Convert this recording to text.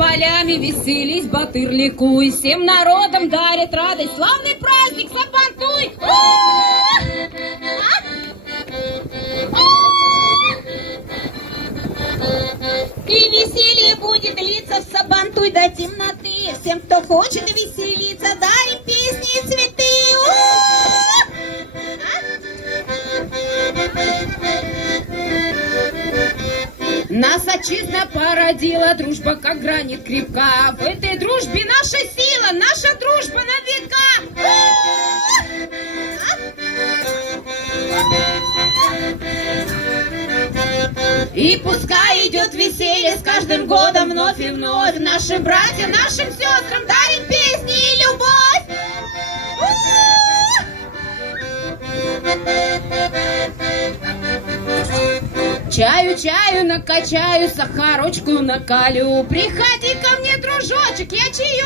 полями веселись, батыр ликуй, всем народом дарит радость, славный праздник Сабантуй! И веселье будет длиться в Сабантуй до темноты. Всем, кто хочет веселиться, дарим песни и цветы. Нас отчизна породила, дружба как гранит крепка. В этой дружбе наша сила, наша дружба на века. И пускай идет веселье с каждым годом вновь и вновь. Нашим братьям, нашим сестрам дарим песни и любовь. Чаю накачаю, сахарочку накалю. Приходи ко мне, дружочек, я чаек